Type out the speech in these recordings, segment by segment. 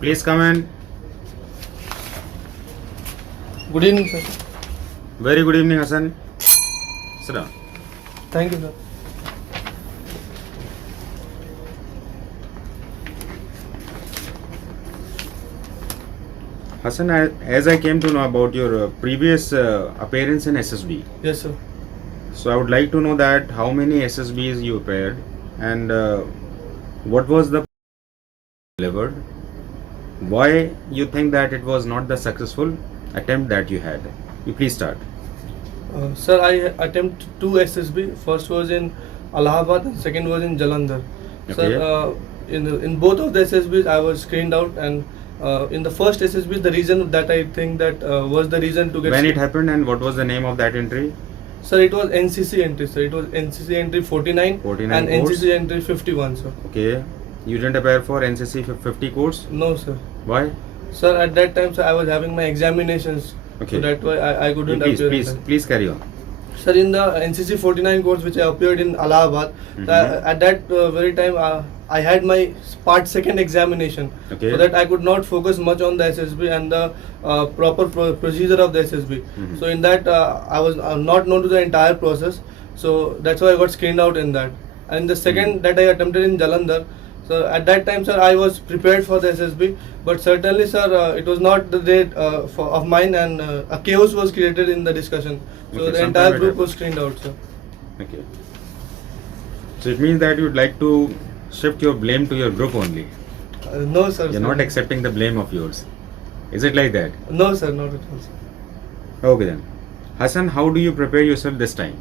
Please come in. Good evening, sir. Very good evening, Hassan. Sit down. Thank you, sir. Hassan, as I came to know about your previous appearance in SSB, Yes, sir. so I would like to know that how many SSBs you appeared and what was the delivered. Why you think that it was not the successful attempt that you had? You please start. Sir, I attempted 2 SSB. First was in Allahabad and second was in Jalandhar. Okay. Sir, in both of the SSBs I was screened out, and in the first SSB the reason that I think that was the reason to get When it happened and what was the name of that entry? Sir, it was NCC entry, sir. It was NCC entry 49 and course. NCC entry 51, sir. Okay. You didn't appear for NCC 50 course? No, sir. Why? Sir, at that time, sir, I was having my examinations. Okay. So that's why I couldn't Please, appear. please, please carry on. Sir, in the NCC 49 course which I appeared in Allahabad, at that very time I had my part second examination. Okay. So that I could not focus much on the SSB and the proper procedure of the SSB. So in that I was not known to the entire process. So that's why I got screened out in that. And the second that I attempted in Jalandhar, so at that time, sir, I was prepared for the SSB, but certainly, sir, it was not the date of mine, and a chaos was created in the discussion. So Okay, the sometime entire it group happened. was screened out, sir. Okay. So it means that you would like to shift your blame to your group only. No, sir. You're sir. not accepting the blame of yours. Is it like that? No, sir, not at all, sir. Okay then. Hassan, how do you prepare yourself this time?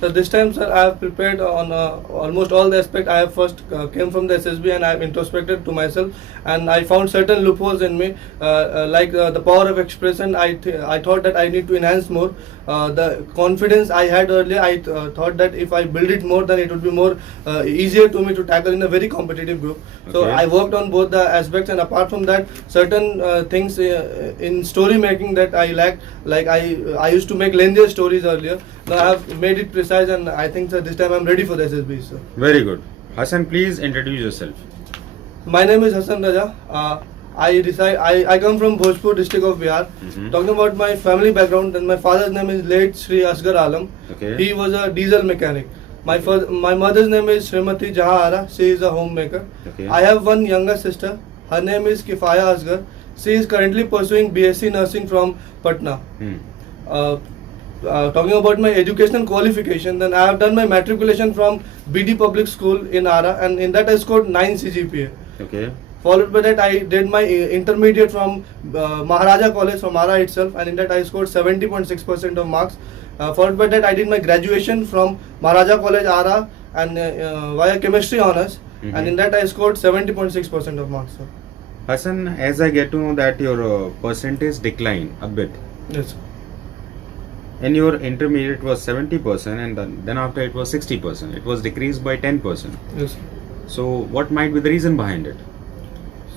So this time, sir, I have prepared on almost all the aspects. I have first came from the SSB and I have introspected to myself, and I found certain loopholes in me, like the power of expression. I thought that I need to enhance more. The confidence I had earlier, I thought that if I build it more, then it would be more easier to me to tackle in a very competitive group. So Okay. I worked on both the aspects, and apart from that, certain things in story making that I lacked. Like I used to make lengthier stories earlier. Now I have made it precise, and I think that this time I'm ready for the SSB, sir. Very good. Hassan, please introduce yourself. My name is Hassan Raja. I come from Bhojpur district of Bihar. Talking about my family background, then my father's name is late Shri Asghar Alam. Okay. He was a diesel mechanic. My mother's name is Srimati Jahara. She is a homemaker. Okay. I have one younger sister. Her name is Kifaya Asghar. She is currently pursuing BSc nursing from Patna. Talking about my educational qualification, then I have done my matriculation from BD Public School in Ara, and in that I scored 9 CGPA. Okay. Followed by that, I did my intermediate from Maharaja College from Ara itself, and in that I scored 70.6% of marks. Followed by that, I did my graduation from Maharaja College Ara and via chemistry honors, and in that I scored 70.6% of marks. Sir. Hassan, as I get to know that your percentage declined a bit. Yes, sir. In your intermediate was 70% and then after it was 60%. It was decreased by 10%. Yes, sir. So what might be the reason behind it?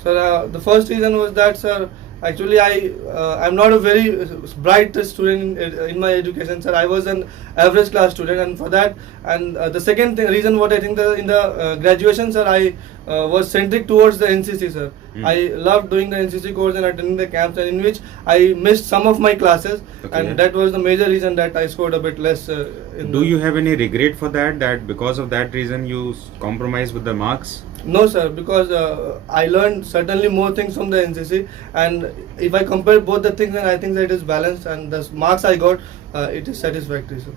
Sir, the first reason was that, sir, actually I'm not a very bright student in my education, sir. I was an average class student, and for that, and the second reason what I think in the graduation, sir, I was centric towards the NCC, sir. I loved doing the NCC course and attending the camps, and in which I missed some of my classes, and that was the major reason that I scored a bit less. Do you have any regret for that? That because of that reason you compromised with the marks? No, sir, because I learned certainly more things from the NCC, and if I compare both the things, then I think that it is balanced, and the marks I got, it is satisfactory, sir.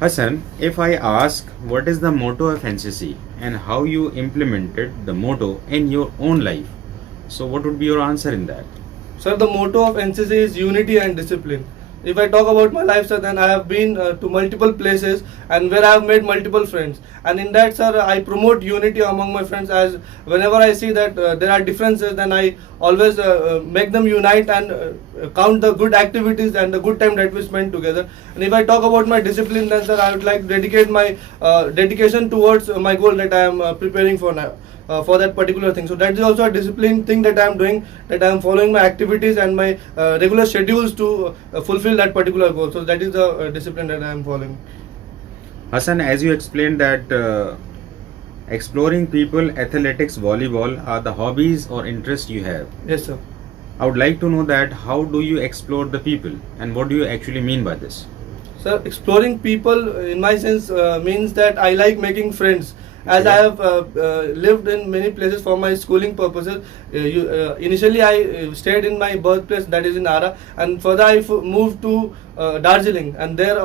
Hassan, if I ask what is the motto of NCC and how you implemented the motto in your own life, so what would be your answer in that? Sir, the motto of NCC is unity and discipline. If I talk about my life, sir, then I have been to multiple places and where I have made multiple friends. And in that, sir, I promote unity among my friends, as whenever I see that there are differences, then I always make them unite and count the good activities and the good time that we spend together. And if I talk about my discipline, then, sir, I would like to dedicate my dedication towards my goal that I am preparing for now. For that particular thing. So that is also a discipline thing that I am doing, that I am following my activities and my regular schedules to fulfill that particular goal. So that is the discipline that I am following. Hassan, as you explained that exploring people, athletics, volleyball are the hobbies or interests you have. Yes, sir. I would like to know that how do you explore the people and what do you actually mean by this? Sir, exploring people in my sense means that I like making friends. As Okay. I have lived in many places for my schooling purposes. Initially, I stayed in my birthplace, that is in Ara, and further I moved to Darjeeling, and there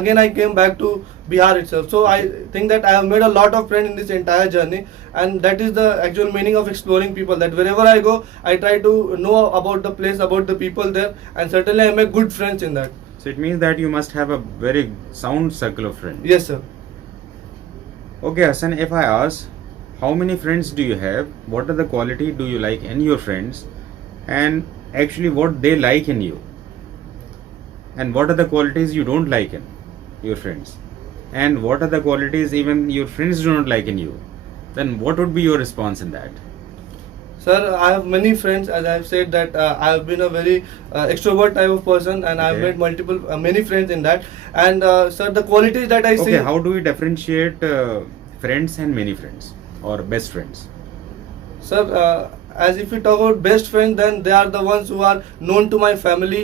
again I came back to Bihar itself. So I think that I have made a lot of friends in this entire journey, and that is the actual meaning of exploring people. That wherever I go, I try to know about the place, about the people there, and certainly I make good friends in that. So it means that you must have a very sound circle of friends. Yes, sir. Okay, Hassan, if I ask, how many friends do you have? What are the quality do you like in your friends? And actually what they like in you? And what are the qualities you don't like in your friends? And what are the qualities even your friends do not like in you? Then what would be your response in that? Sir, I have many friends. As I have said that I have been a very extrovert type of person, and I have Okay. made many friends in that. And sir, the qualities that I see. Okay, how do we differentiate friends and many friends or best friends? Sir, as if we talk about best friends, then they are the ones who are known to my family.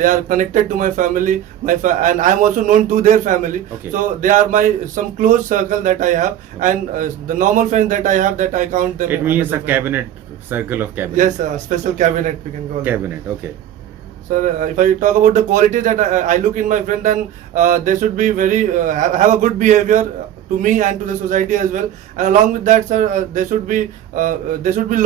They are connected to my family, and I am also known to their family. Okay. So they are my some close circle that I have, Okay. and the normal friends that I have, that I count them. It means under a the family. cabinet, circle of cabinet. Yes, special cabinet we can call it. Cabinet, okay. Sir, if I talk about the qualities that I look in my friend, then they should be very have a good behavior to me and to the society as well. And along with that, sir, they should be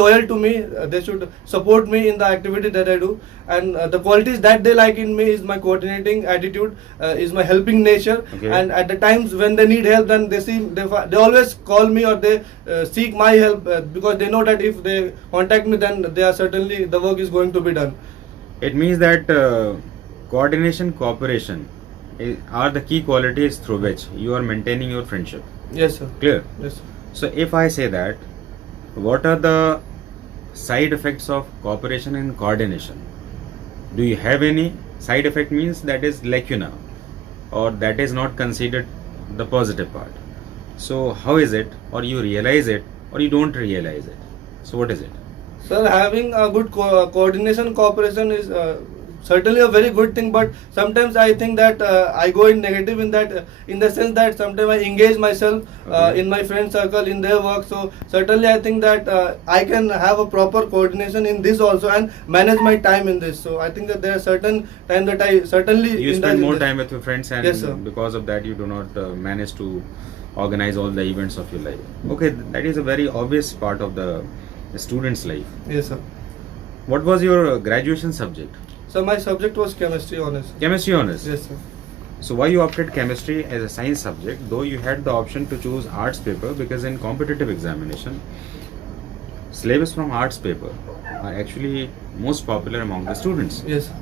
loyal to me. They should support me in the activity that I do. And the qualities that they like in me is my coordinating attitude, is my helping nature. Okay. And at the times when they need help, then they always call me, or they seek my help, because they know that if they contact me, then they are certainly the work is going to be done. It means that coordination, cooperation are the key qualities through which you are maintaining your friendship. Yes, sir. Clear? Yes, sir. So if I say that, what are the side effects of cooperation and coordination? Do you have any side effect? Means that is lacuna, or that is not considered the positive part. So how is it, or you realize it, or you don't realize it? So what is it? Sir, having a good coordination, cooperation is certainly a very good thing, but sometimes I think that I go in negative in that, in the sense that sometimes I engage myself Okay. in my friend circle, in their work. So certainly I think that I can have a proper coordination in this also, and manage my time in this. So I think that there are certain time that I certainly You indulge spend in more this. time with your friends, and Yes, sir. because of that you do not manage to organize all the events of your life. Okay, that is a very obvious part of the student's life. Yes, sir. What was your graduation subject? So my subject was chemistry, honors. Chemistry honors. Yes, sir. So why you opted chemistry as a science subject, though you had the option to choose arts paper, because in competitive examination syllabus from arts paper are actually most popular among the students. Yes, sir.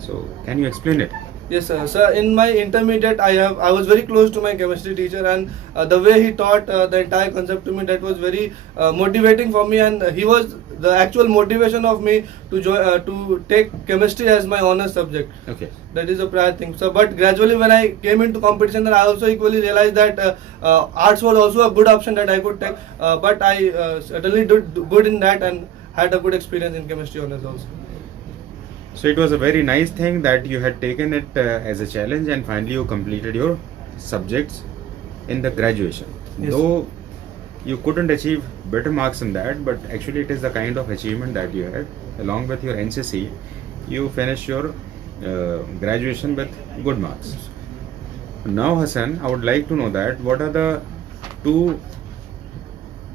So can you explain it? Yes, sir. Sir, in my intermediate, I was very close to my chemistry teacher, and the way he taught the entire concept to me, that was very motivating for me, and he was the actual motivation of me to take chemistry as my honors subject. Okay. That is a prior thing. So, but gradually when I came into competition, then I also equally realized that arts was also a good option that I could take. But I certainly did good in that, and had a good experience in chemistry honors also. So it was a very nice thing that you had taken it as a challenge, and finally you completed your subjects in the graduation. Yes. Though you couldn't achieve better marks in that, but actually it is the kind of achievement that you had. Along with your NCC, you finished your graduation with good marks. Now Hassan, I would like to know that what are the two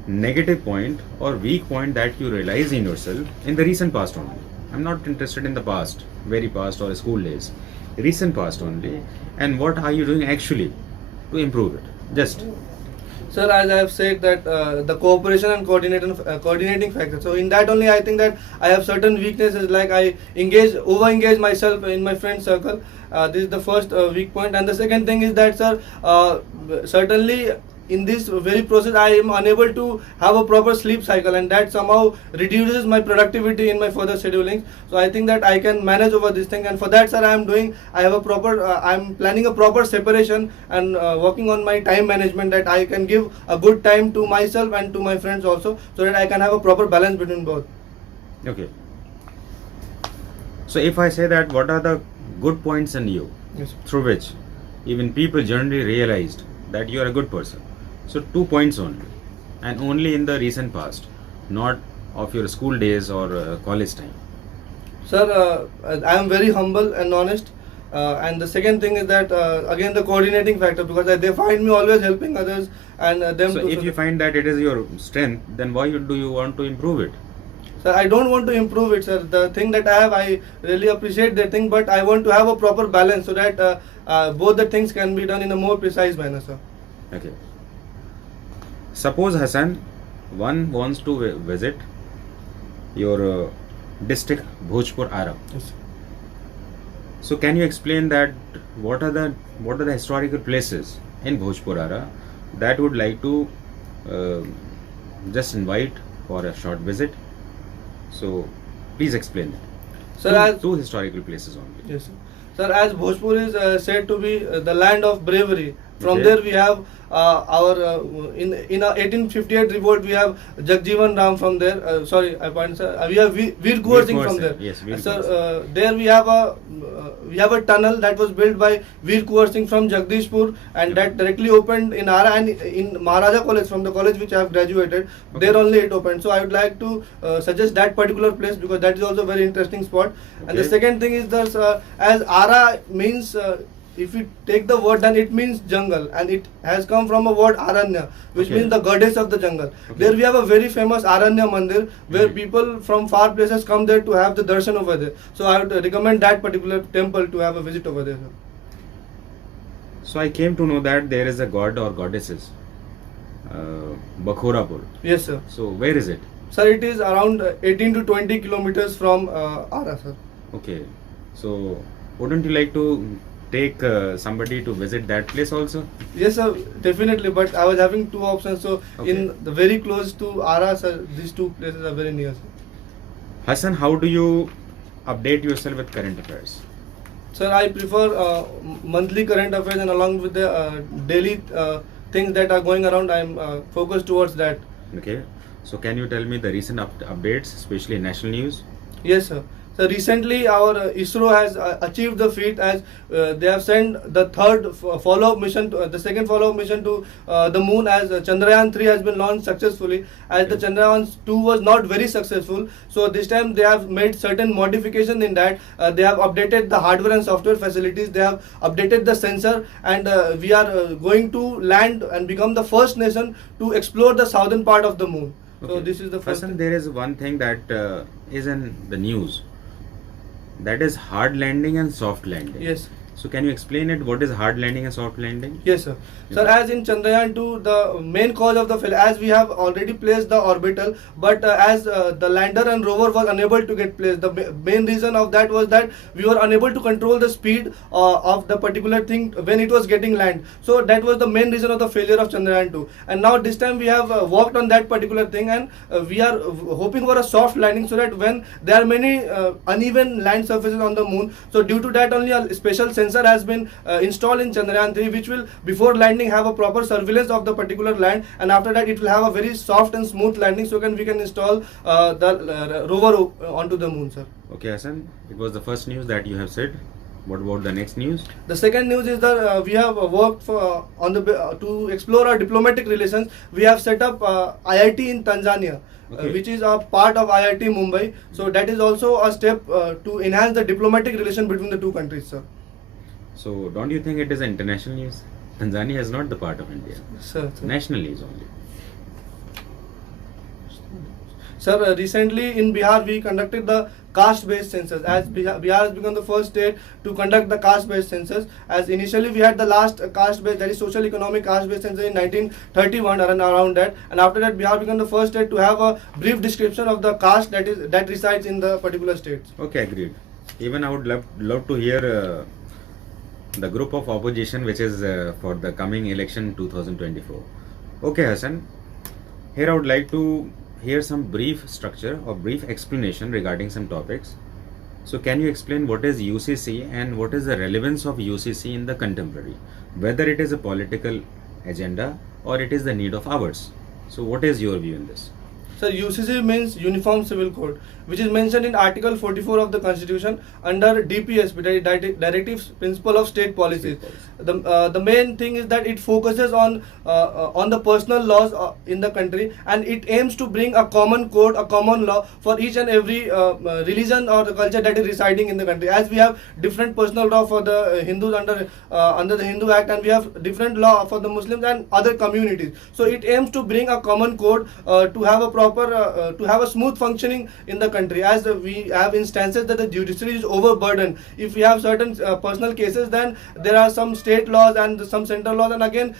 negative point or weak point that you realize in yourself in the recent past only. I'm not interested in the past, very past or school days, recent past only. And what are you doing actually to improve it? Just Sir, as I have said that the cooperation and coordinating factor. So in that only I think that I have certain weaknesses, like I over-engage myself in my friend circle. This is the first weak point. And the second thing is that, sir, certainly in this very process I am unable to have a proper sleep cycle, and that somehow reduces my productivity in my further scheduling. So I think that I can manage over this thing, and for that, sir, I have a proper I'm planning a proper separation and working on my time management, that I can give a good time to myself and to my friends also, so that I can have a proper balance between both. Okay. So if I say that, what are the good points in you, Yes, sir. through which even people generally realized that you are a good person? So 2 points only, and only in the recent past, not of your school days or college time. Sir, I am very humble and honest. And the second thing is that again the coordinating factor, because they find me always helping others and them. So if you find that it is your strength, then why do you want to improve it? Sir, I don't want to improve it, sir. The thing that I have, I really appreciate that thing, but I want to have a proper balance, so that both the things can be done in a more precise manner, sir. Okay. Suppose, Hassan, one wants to visit your district Bhojpur Ara. Yes. So can you explain that what are the historical places in Bhojpur Ara that would like to just invite for a short visit? So please explain that. Sir, Two historical places only. yes, sir. Sir, as Bhojpur is said to be the land of bravery. From Okay. there we have our in 1858 revolt we have Jagjeevan Ram from there. Sorry, I point, sir. We have Veer Kuwar Singh from there. Yes, Veer Sir, Kuwar Singh. there we have a tunnel that was built by Veer Kuwar Singh from Jagdishpur, and that directly opened in Ara, and in Maharaja College, from the college which I have graduated. Okay. There only it opened. So I would like to suggest that particular place, because that is also a very interesting spot. And the Okay. second thing is that as Ara means, if you take the word, then it means jungle, and it has come from a word Aranya, which Okay. means the goddess of the jungle. Okay. There we have a very famous Aranya Mandir, where Mhm. people from far places come there to have the darshan over there. So I would recommend that particular temple to have a visit over there, sir. So I came to know that there is a god or goddesses, Bakhorapur. Yes, sir. So where is it? Sir, it is around 18 to 20 kilometers from Ara, sir. Okay. So wouldn't you like to take somebody to visit that place also? Yes, sir, definitely. But I was having two options. So Okay. in the very close to Ara, sir, these two places are very near, sir. Hassan, how do you update yourself with current affairs? Sir, I prefer monthly current affairs, and along with the daily things that are going around, I am focused towards that. Okay. So can you tell me the recent updates, especially national news? Yes, sir. So recently, our ISRO has achieved the feat, as they have sent the third follow-up mission, the second follow-up mission to the moon, as Chandrayaan 3 has been launched successfully. As the Okay. Chandrayaan 2 was not very successful, so this time they have made certain modifications in that. They have updated the hardware and software facilities. They have updated the sensor, and we are going to land and become the first nation to explore the southern part of the moon. So Okay. this is the first. Hassan, there is one thing that is in the news. That is hard landing and soft landing. Yes. So can you explain it? What is hard landing and soft landing? Yes, sir. Sir, as in Chandrayaan 2, the main cause of the failure, as we have already placed the orbital, but as the lander and rover was unable to get placed, the main reason of that was that we were unable to control the speed of the particular thing when it was getting land. So that was the main reason of the failure of Chandrayaan 2. And now this time we have worked on that particular thing, and we are hoping for a soft landing, so that when there are many uneven land surfaces on the moon, so due to that only a special sensor has been installed in Chandrayaan 3, which will before landing have a proper surveillance of the particular land, and after that it will have a very soft and smooth landing, so we can install the rover onto the moon, sir. Okay, Hassan, it was the first news that you have said. What about the next news? The second news is that we have worked for to explore our diplomatic relations. We have set up IIT in Tanzania, Okay. which is a part of IIT Mumbai. So that is also a step to enhance the diplomatic relation between the two countries, sir. So don't you think it is international news? Tanzania is not the part of India. Sir, National news only. Sir, recently in Bihar we conducted the caste-based census, as Bihar has become the first state to conduct the caste-based census. As initially we had the last caste-based, that is social-economic caste-based census in 1931, around that, and after that Bihar became the first state to have a brief description of the caste that resides in the particular states. Okay, agreed. Even I would love to hear the group of opposition which is for the coming election 2024. Okay, Hassan. Here I would like to hear some brief structure or brief explanation regarding some topics. So, can you explain what is UCC and what is the relevance of UCC in the contemporary, whether it is a political agenda or it is the need of ours? So, what is your view in this? So UCC means Uniform Civil Code, which is mentioned in Article 44 of the Constitution under DPSP, Directives Principle of State Policies. The main thing is that it focuses on the personal laws in the country, and it aims to bring a common code, a common law for each and every religion or the culture that is residing in the country. As we have different personal law for the Hindus under the Hindu Act, and we have different law for the Muslims and other communities. So it aims to bring a common code to have a proper to have a smooth functioning in the country, as we have instances that the judiciary is overburdened. If we have certain personal cases, then there are some state laws and some central laws, and again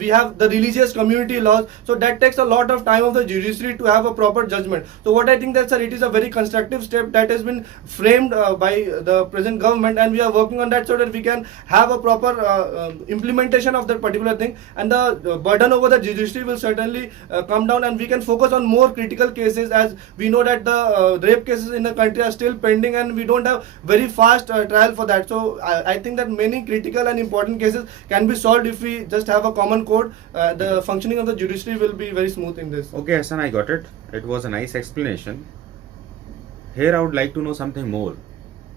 we have the religious community laws, so that takes a lot of time of the judiciary to have a proper judgment. So what I think that, sir, it is a very constructive step that has been framed by the present government, and we are working on that so that we can have a proper implementation of that particular thing, and the burden over the judiciary will certainly come down, and we can focus on more critical cases, as we know that the rape cases in the country are still pending, and we don't have very fast trial for that. So I think that many critical and important cases can be solved if we just have a common code. The functioning of the judiciary will be very smooth in this. Okay, Hassan, I got it. It was a nice explanation. Here I would like to know something more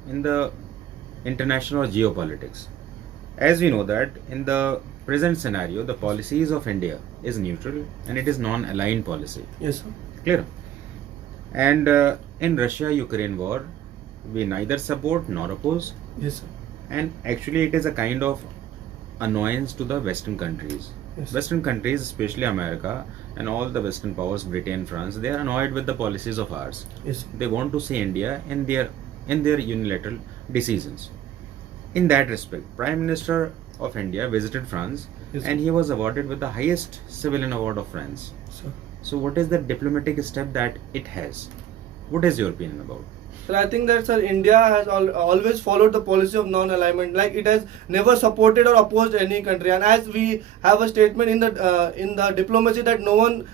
in the international geopolitics. As we know that in the present scenario, the policies of India is neutral and it is non-aligned policy. Yes, sir. Clear? And in Russia-Ukraine war, we neither support nor oppose. Yes, sir. And actually it is a kind of annoyance to the Western countries. Yes. Western countries, especially America and all the Western powers, Britain, France, they are annoyed with the policies of ours. Yes, sir. They want to see India in their unilateral decisions. In that respect, Prime Minister of India visited France, Yes, and he was awarded with the highest civilian award of France. Sir. So what is the diplomatic step that it has? What is your opinion about? So I think that, sir, India has always followed the policy of non-alignment. Like, it has never supported or opposed any country. And as we have a statement in the diplomacy that no one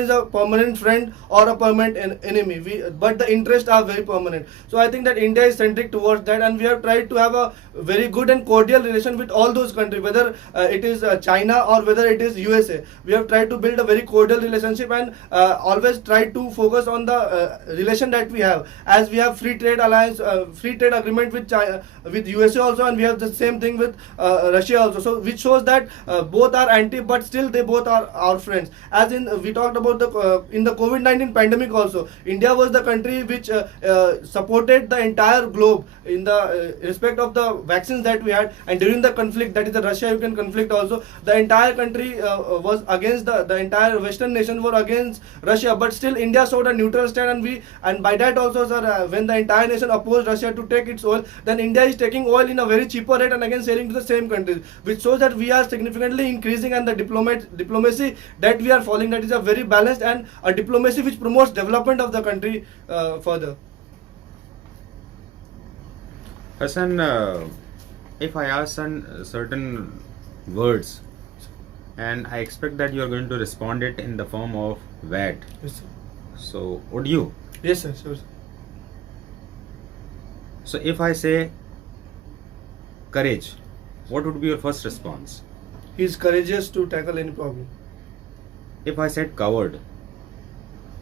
is a permanent friend or a permanent enemy. But the interests are very permanent. So I think that India is centric towards that, and we have tried to have a very good and cordial relation with all those countries, whether it is China or whether it is USA. We have tried to build a very cordial relationship, and always tried to focus on the relation that we have, as we have free trade alliance, free trade agreement with China, with USA also, and we have the same thing with Russia also. So which shows that both are anti, but still they both are our friends. As in we talked about in the COVID-19 pandemic also, India was the country which supported the entire globe in the respect of the vaccines that we had, and during the conflict, that is the Russia-Ukraine conflict also, the entire country was against the entire Western nation were against Russia, but still India showed a neutral stand, and by that also, sir, when the entire nation opposed Russia to take its oil, then India is taking oil in a very cheaper rate and again selling to the same countries, which shows that we are significantly increasing, and the diplomacy that we are following, that is a very balanced and a diplomacy which promotes development of the country further. Hassan, if I ask certain words, and I expect that you are going to respond it in the form of VAT. Yes, sir. So would you? Yes, sir. Sure, sir. So if I say courage, what would be your first response? He is courageous to tackle any problem. If I said coward,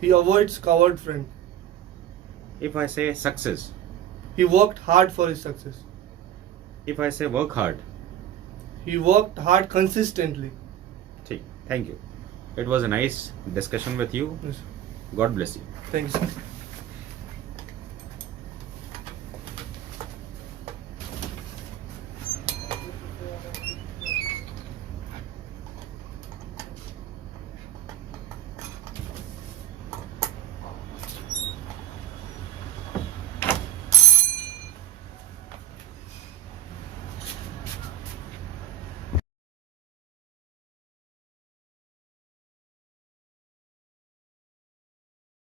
He avoids coward friend. if I say success, He worked hard for his success. if I say work hard, He worked hard consistently. thank you. It was a nice discussion with you. Yes. God bless you. Thank you, sir.